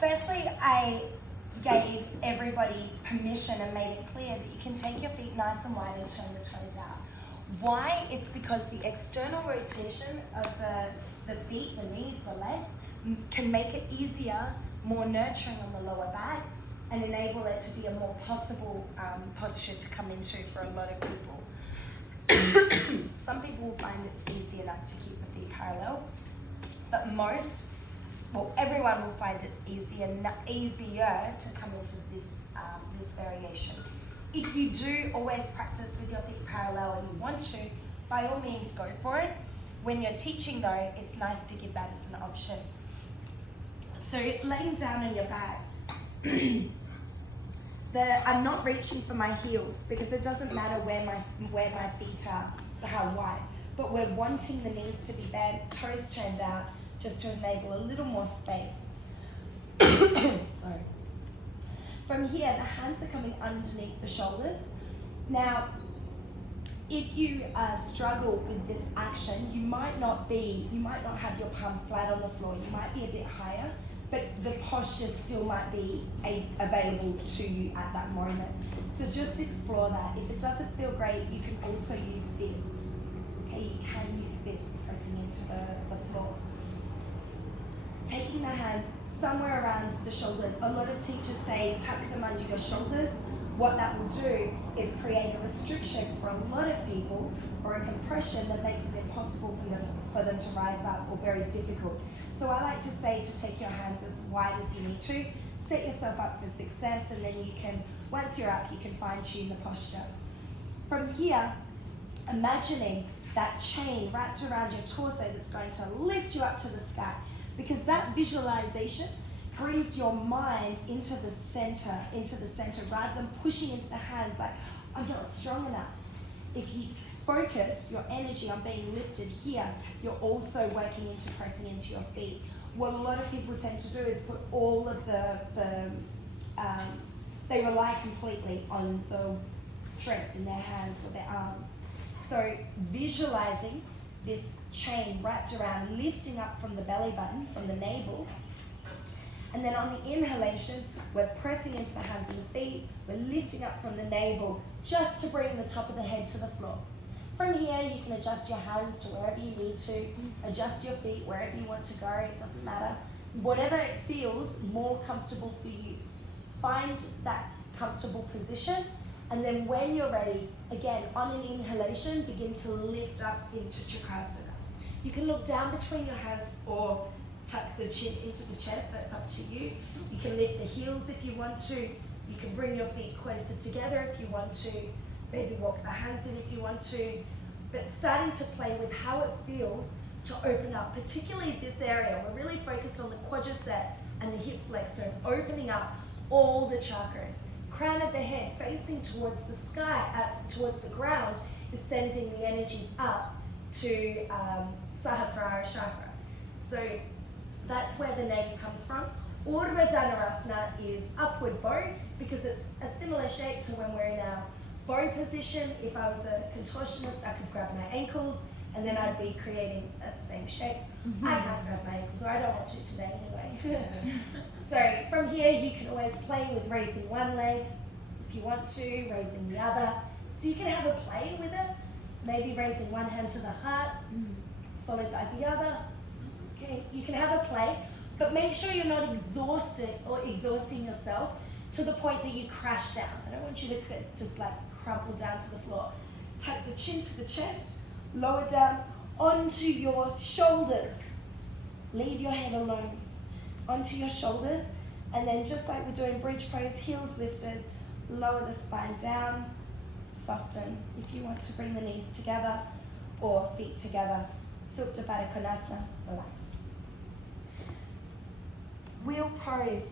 Firstly, I gave everybody permission and made it clear that you can take your feet nice and wide and turn the toes out. Why? It's because the external rotation of the feet, the knees, the legs, can make it easier, more nurturing on the lower back, and enable it to be a more possible posture to come into for a lot of people. Some people will find it's easy enough to keep the feet parallel, but everyone will find it's easier to come into this variation. If you do always practice with your feet parallel and you want to, by all means go for it. When you're teaching though, it's nice to give that as an option. So laying down on your back, I'm not reaching for my heels because it doesn't matter where my feet are, how wide, but we're wanting the knees to be bent, toes turned out, just to enable a little more space. Sorry. From here, the hands are coming underneath the shoulders. Now, if you struggle with this action, you might not have your palm flat on the floor. You might be a bit higher, but the posture still might be available to you at that moment. So just explore that. If it doesn't feel great, you can also use fists. Okay, you can use fists pressing into the floor. Taking the hands somewhere around the shoulders. A lot of teachers say tuck them under your shoulders. What that will do is create a restriction for a lot of people, or a compression that makes it impossible for them to rise up, or very difficult. So I like to say to take your hands as wide as you need to, set yourself up for success, and then you can, once you're up, you can fine tune the posture. From here, imagining that chain wrapped around your torso that's going to lift you up to the sky, because that visualization brings your mind into the center rather than pushing into the hands like, I'm not strong enough. If you focus your energy on being lifted here, you're also working into pressing into your feet. What a lot of people tend to do is put all of they rely completely on the strength in their hands or their arms. So visualizing this chain wrapped around, lifting up from the belly button, from the navel, and then on the inhalation, we're pressing into the hands and the feet, we're lifting up from the navel just to bring the top of the head to the floor. From here, you can adjust your hands to wherever you need to, adjust your feet wherever you want to go, it doesn't matter. Whatever it feels more comfortable for you. Find that comfortable position, and then when you're ready, again, on an inhalation, begin to lift up into Chakrasana. You can look down between your hands or tuck the chin into the chest, that's up to you. You can lift the heels if you want to. You can bring your feet closer together if you want to. Maybe walk the hands in if you want to. But starting to play with how it feels to open up, particularly this area. We're really focused on the quadricep and the hip flexor, opening up all the chakras. Crown of the head facing towards the sky, towards the ground, is sending the energies up to Sahasrara chakra. So that's where the name comes from. Urdhva Dhanurasana is upward bow because it's a similar shape to when we're in our bow position. If I was a contortionist, I could grab my ankles and then I'd be creating that same shape. Mm-hmm. I can't grab my ankles, or I don't want to today anyway. So from here, you can always play with raising one leg if you want to, raising the other. So you can have a play with it, maybe raising one hand to the heart, followed by the other. Okay, you can have a play, but make sure you're not exhausted or exhausting yourself to the point that you crash down. I don't want you to just like crumple down to the floor. Tuck the chin to the chest, lower down onto your shoulders. Leave your head alone. Onto your shoulders, and then just like we're doing bridge pose, heels lifted, lower the spine down, soften. If you want to bring the knees together or feet together, Supta Baddha Konasana, relax. Wheel pose,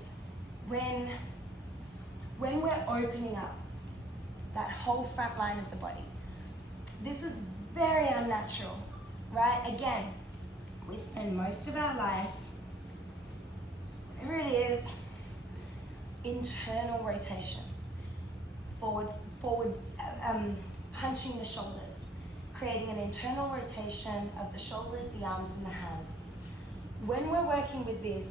when we're opening up that whole front line of the body. This is very unnatural, right? Again, we spend most of our life, whatever it is, internal rotation, forward, hunching the shoulders, creating an internal rotation of the shoulders, the arms, and the hands. When we're working with this,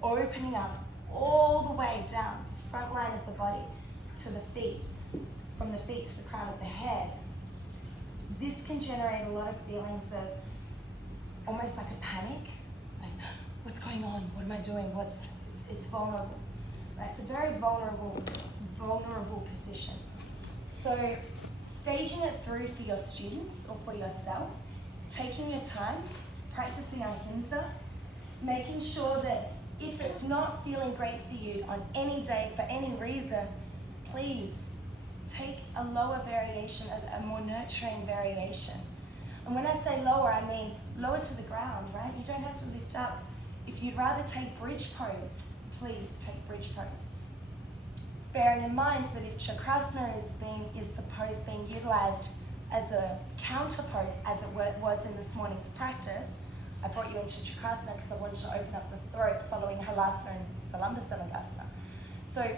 opening up all the way down the front line of the body to the feet, from the feet to the crown of the head. This can generate a lot of feelings of almost like a panic, like, what's going on? What am I doing? It's vulnerable, right? It's a very vulnerable position. So staging it through for your students or for yourself, taking your time, practicing ahimsa, making sure that if it's not feeling great for you on any day for any reason, please take a lower variation, a more nurturing variation. And when I say lower, I mean lower to the ground, right? You don't have to lift up. If you'd rather take bridge pose, please take bridge pose. Bearing in mind that if Chakrasana is the pose being utilized as a counter pose, as it was in this morning's practice, I brought you into Chakrasana because I wanted to open up the throat following Halasana and Salambasana. So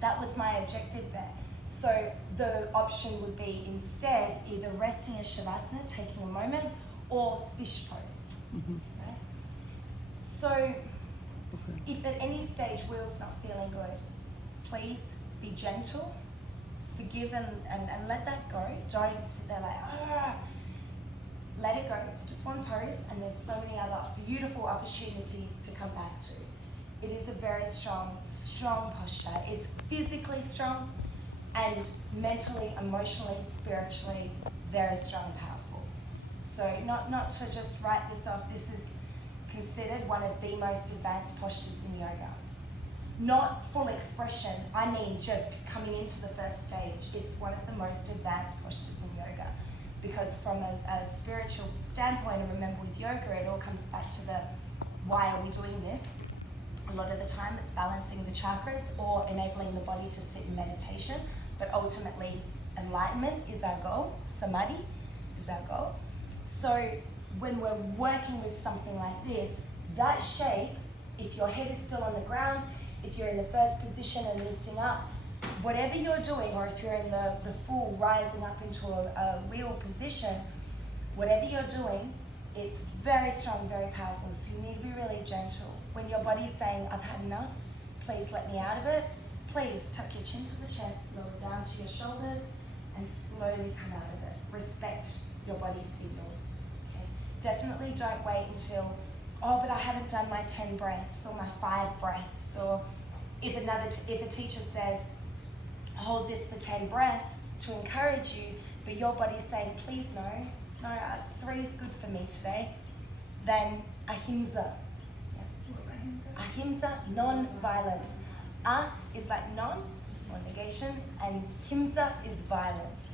that was my objective there. So the option would be instead either resting as Shavasana, taking a moment, or fish pose. Mm-hmm. Right? So if at any stage Will's not feeling good, please be gentle, forgive and let that go. Don't sit there like, ah. Let it go. It's just one pose, and there's so many other beautiful opportunities to come back to. It is a very strong posture. It's physically strong and mentally, emotionally, spiritually very strong and powerful. So not to just write this off, this is considered one of the most advanced postures in yoga. Not full expression, I mean just coming into the first stage. It's one of the most advanced postures in yoga. Because from a spiritual standpoint, and remember with yoga, it all comes back to the why are we doing this? A lot of the time it's balancing the chakras or enabling the body to sit in meditation, but ultimately enlightenment is our goal, samadhi is our goal. So when we're working with something like this, that shape, if your head is still on the ground, if you're in the first position and lifting up, whatever you're doing, or if you're in the full rising up into a wheel position, whatever you're doing, it's very strong, very powerful. So you need to be really gentle. When your body's saying, I've had enough, please let me out of it. Please tuck your chin to the chest, lower down to your shoulders, and slowly come out of it. Respect your body's signals. Okay? Definitely don't wait until, oh, but I haven't done my 10 breaths or my 5 breaths. Or if a teacher says, hold this for 10 breaths to encourage you, but your body's saying, please no, 3 is good for me today, then ahimsa. Yeah. What's ahimsa? Ahimsa, non-violence. Is like non, or negation, and himsa is violence.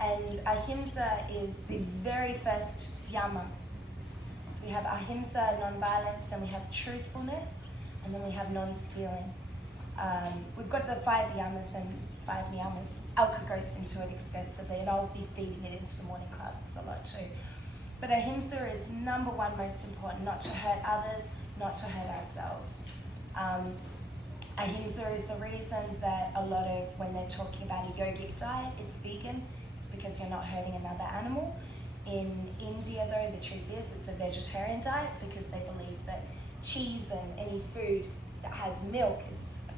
And ahimsa is the very first yama. So we have ahimsa, non-violence, then we have truthfulness, and then we have non-stealing. We've got the 5 yamas and 5 niyamas. Alka goes into it extensively, and I'll be feeding it into the morning classes a lot too. But ahimsa is number 1 most important, not to hurt others, not to hurt ourselves. Ahimsa is the reason that a lot of, when they're talking about a yogic diet, it's vegan. It's because you're not hurting another animal. In India though, the truth is it's a vegetarian diet because they believe that cheese and any food that has milk is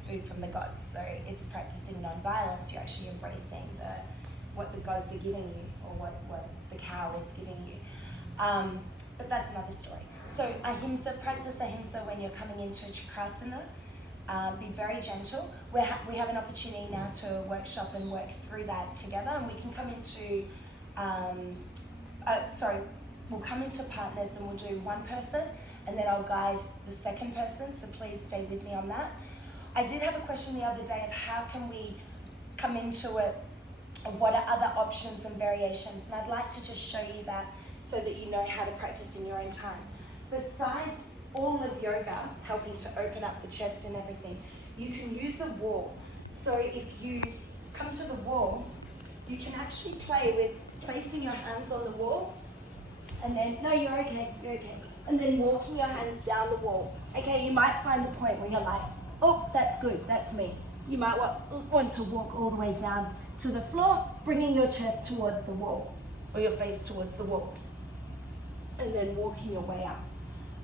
food from the gods. So it's practicing non-violence. You're actually embracing what the gods are giving you, or what the cow is giving you. But that's another story. So ahimsa, practice ahimsa when you're coming into Chakrasana. Be very gentle. We have an opportunity now to workshop and work through that together, and we can come into, we'll come into partners and we'll do one person, and then I'll guide the second person, so please stay with me on that. I did have a question the other day of how can we come into it, and what are other options and variations, and I'd like to just show you that so that you know how to practice in your own time. Besides all of yoga, helping to open up the chest and everything, you can use the wall. So if you come to the wall, you can actually play with placing your hands on the wall, and then, no, you're okay, and then walking your hands down the wall. Okay, you might find the point where you're like, oh, that's good, that's me. You might want to walk all the way down to the floor, bringing your chest towards the wall, or your face towards the wall, and then walking your way up.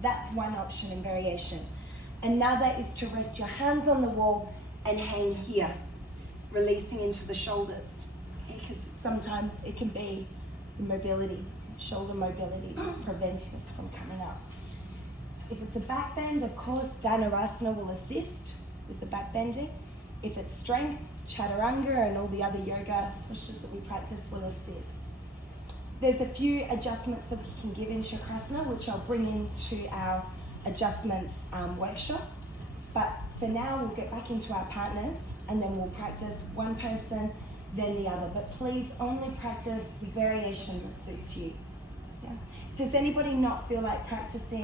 That's one option and variation. Another is to rest your hands on the wall and hang here, releasing into the shoulders. Because sometimes it can be the mobility, shoulder mobility that's preventing us from coming up. If it's a back bend, of course, Dhanurasana will assist with the back bending. If it's strength, Chaturanga and all the other yoga postures that we practice will assist. There's a few adjustments that we can give in Chakrasana, which I'll bring into our adjustments workshop. But for now, we'll get back into our partners and then we'll practice one person, then the other. But please only practice the variation that suits you. Yeah. Does anybody not feel like practicing